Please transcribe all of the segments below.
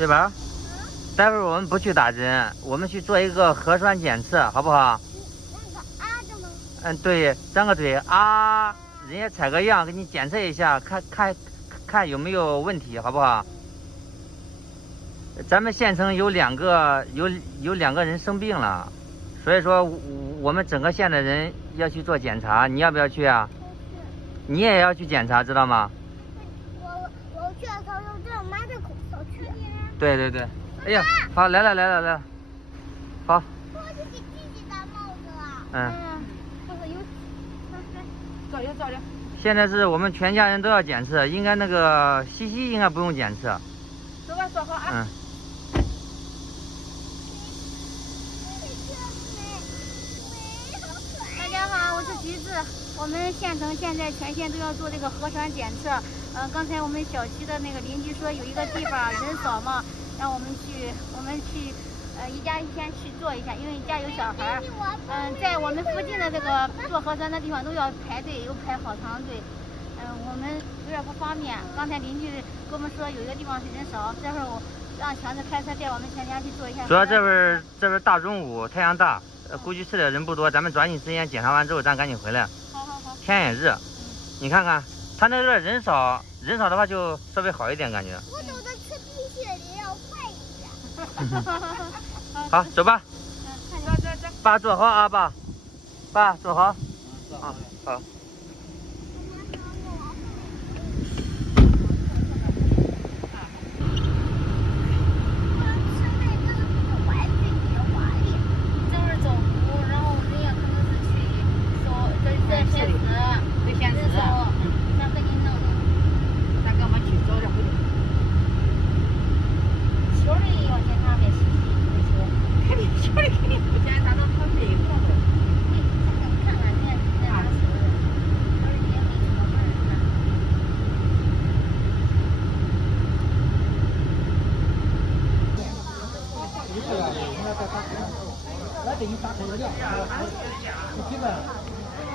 对吧？待会儿我们不去打针，我们去做一个核酸检测，好不好？那个啊的吗？嗯，对，张个嘴啊，人家采个样给你检测一下，看有没有问题，好不好？咱们县城有两个人生病了，所以说我们整个县的人要去做检查，你要不要去啊？你也要去检查，知道吗？我去的时候用这妈的口罩去。对对对，哎呀，好，来了，好。我是给自己戴帽子了。嗯。或者有，照了。现在是我们全家人都要检测，应该那个西西应该不用检测。走吧，说好啊。嗯。大家好，我是橘子。我们县城现在全县都要做这个核酸检测。刚才我们小区的那个邻居说有一个地方人少嘛，让我们去，一家先去做一下，因为家有小孩儿。在我们附近的这个做核酸的地方都要排队，又排好长队。我们有点不方便。刚才邻居跟我们说有一个地方是人少，待会儿我让强子开车带我们全家去做一下。主要这边大中午太阳大，估计去的人不多，咱们抓紧时间检查完之后，咱赶紧回来。好。天也热，你看看他那边人少的话就稍微好一点感觉。我走的去地铁里要快一点。好，走吧。走。爸坐好啊，爸坐好。啊，好。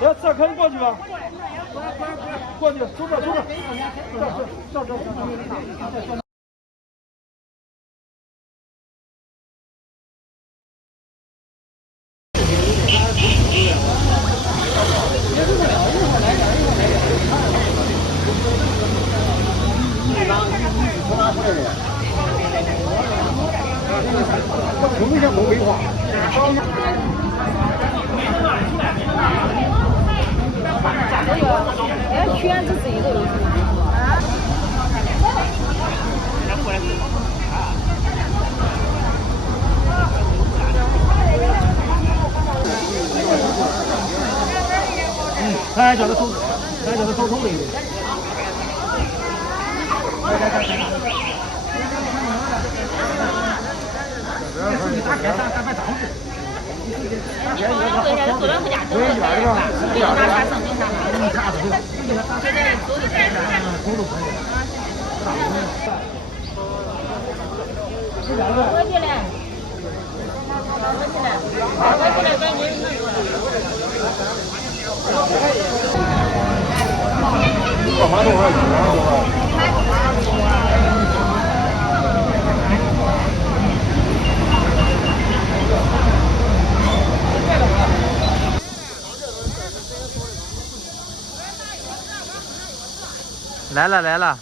来，这可以过去吧？过去，走这。有没有东北话？圈子自己都有啊。咱叫他手头一点。来了，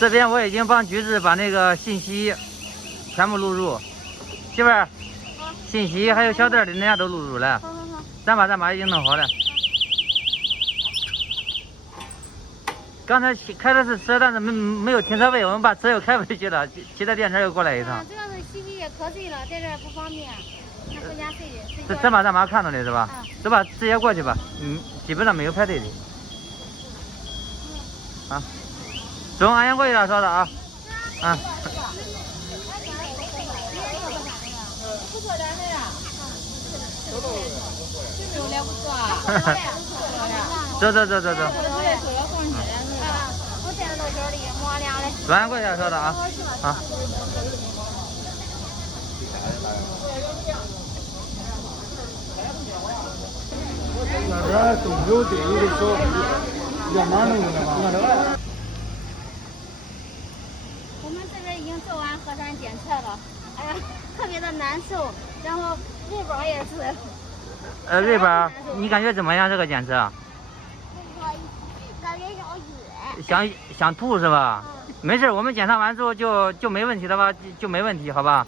这边我已经帮橘子把那个信息全部录入，媳妇儿，信息还有小店的人家都录入了。好。咱把已经弄好了。刚才开的是车，但是没有停车位，我们把车又开回去了，骑着电车又过来一趟。这样子西西也瞌睡了，在这儿不方便，那回家睡觉。这马看到的是吧？走吧，直接过去吧。基本上没有排队的。啊，中，俺先过去了，稍等啊。啊。不错的呀。这没有不错啊。走。我现在到这里摸亮了。中，俺过去了，稍等啊。啊。那边都没有队，有的时候连忙弄的嘛。我们这边已经做完核酸检测了，哎呀，特别的难受。然后瑞宝也是。瑞宝，你感觉怎么样？这个检测？不可以，感觉有血。想吐是吧？没事，我们检查完之后就没问题了吧？就没问题，好吧？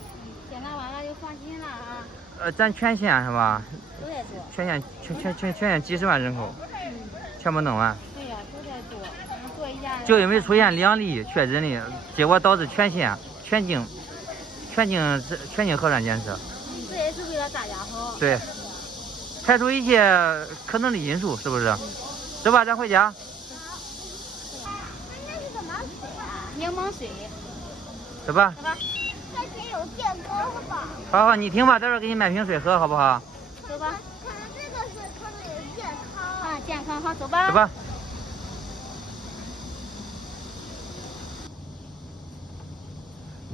检查完了就放心了啊。咱全县是吧？都在做。全县几十万人口，全部弄完。对呀，都在做，做一下。就因为出现2例确诊的，结果导致全县全境核酸检测。这也是为了大家好。对，排除一切可能的因素，是不是？走吧，咱回家。那是什么水啊？柠檬水。走吧。走吧。它只有健康吧？好，你听吧，待会儿给你买瓶水喝，好不好？走吧。可能这个水可能有健康。啊，健康好，走吧。走吧。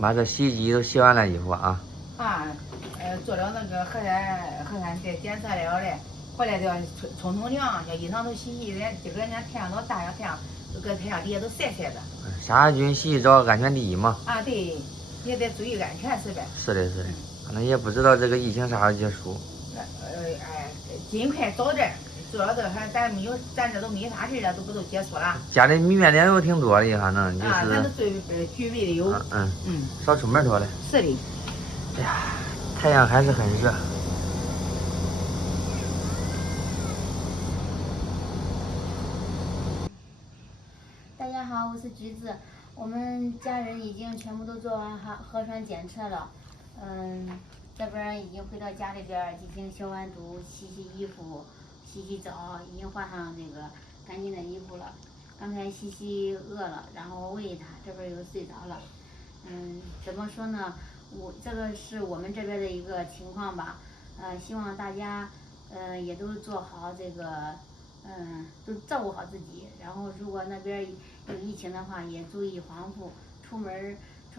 把这洗衣机都洗完了衣服啊。做了那个核酸检测了嘞，回来都要冲凉，叫衣裳都洗洗的。今个人家太阳老大呀，太阳都搁太阳底下都晒晒的。杀菌洗澡安全第一嘛。啊，对，也得注意安全是呗。是的，是的。反正也不知道这个疫情啥时候结束。尽快早点。主要这还咱这都没啥事了，都不都结束了。家里米面点都挺多的，反正就是。咱都居备的有。少出门多了。是的。哎呀，太阳还是很热。大家好，我是橘子。我们家人已经全部都做完核酸检测了。这边已经回到家里边进行消完毒、洗衣服、洗澡，已经换上那个干净的衣服了。刚才西饿了，然后喂它，这边又睡着了。怎么说呢？这个是我们这边的一个情况吧。希望大家也都做好这个，都照顾好自己。然后如果那边有疫情的话，也注意防护。出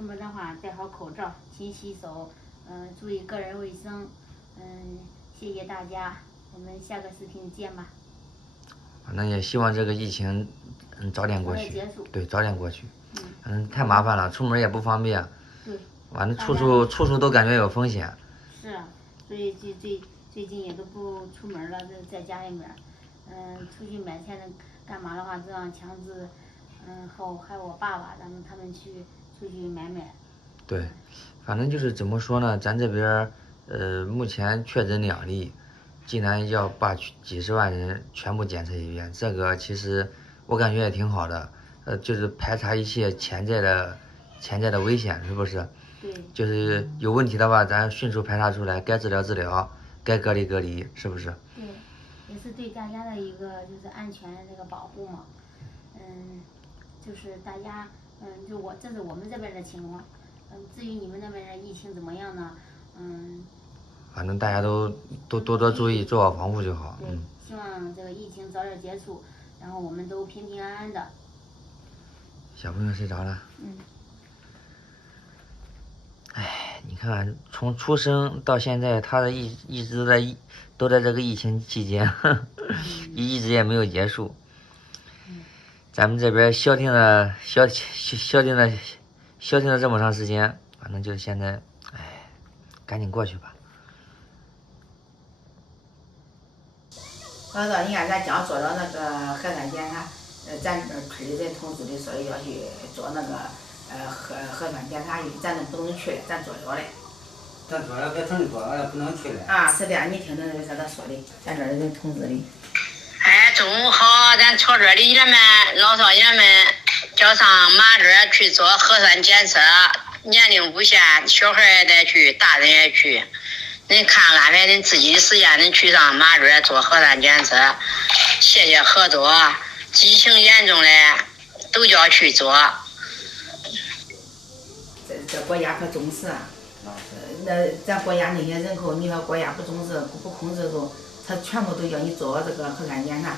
门的话戴好口罩，勤洗手。注意个人卫生，谢谢大家，我们下个视频见吧。反正也希望这个疫情早点过去，对，早点过去。太麻烦了，出门也不方便。对。反正处处都感觉有风险。是啊，所以最近也都不出门了，就在家里面。出去买菜的干嘛的话，都让强制，还有我爸爸他们出去买。对，反正就是怎么说呢，咱这边目前确诊2例，竟然要把几十万人全部检测一遍，这个其实我感觉也挺好的，就是排查一些潜在的危险，是不是？对。就是有问题的话，咱迅速排查出来，该治疗，该隔离，是不是？对，也是对大家的一个就是安全的这个保护嘛。就是大家，这是我们这边的情况。至于你们那边的疫情怎么样呢？反正大家都多注意，做好防护就好。对，希望这个疫情早点结束，然后我们都平平安安的。小朋友睡着了。你看，从出生到现在，他一直都在这个疫情期间，一直也没有结束。咱们这边消停了这么长时间，反正就是现在，赶紧过去吧。你看咱刚做了那个核酸检查，咱这边村里人通知的说要去做那个核酸检查，咱都不能去，咱做了嘞。咱做了在城里做了，不能去了。是的，你听着那个他说的，咱这儿的人通知的。中午好，咱潮州的爷们、老少爷们叫上马庄去做核酸检测，年龄不限，小孩也得去，大人也去。恁看安排恁自己的时间，恁去上马庄做核酸检测，谢谢合作。疫情严重的都叫去做。这国家可重视啊！那咱国家那些人口，你说国家不重视、不控制住，他全部都叫你做这个核酸检查。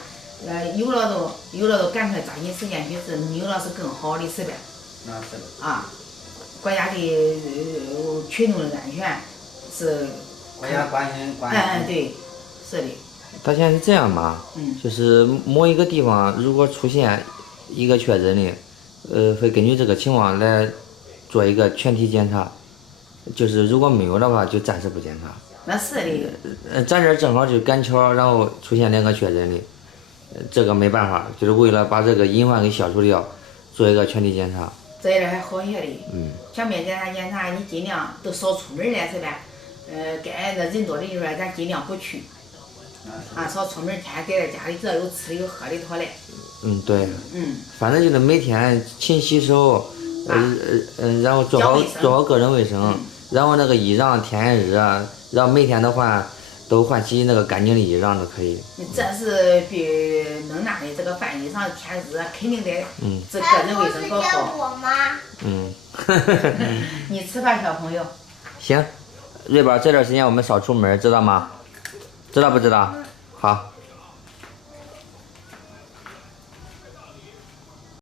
有了都赶快抓紧时间去治，没有了是更好的，是呗？那是的。国家的群众的安全是。国家关心。对，是的。他现在是这样嘛？就是某一个地方如果出现一个确诊的，会根据这个情况来做一个全体检查，就是如果没有的话就暂时不检查。那是的。咱这儿正好就赶巧，然后出现2个确诊的，这个没办法，就是为了把这个隐患给消除掉，做一个全体检查。这一点还好些的。全面检查，你尽量都少出门了是吧？该那人多的地方咱尽量不去。少出门，天天待在家里，只要有吃的有喝的妥嘞。对。反正就是每天勤洗手，然后做好个人卫生，然后那个衣裳天也热，然后每天都换洗那个干净的衣裳就可以。这是比弄那的这个换衣裳天热肯定得，这个人卫生搞好。你吃吧，小朋友。行，瑞宝，这段时间我们少出门，知道吗？知道不知道？好。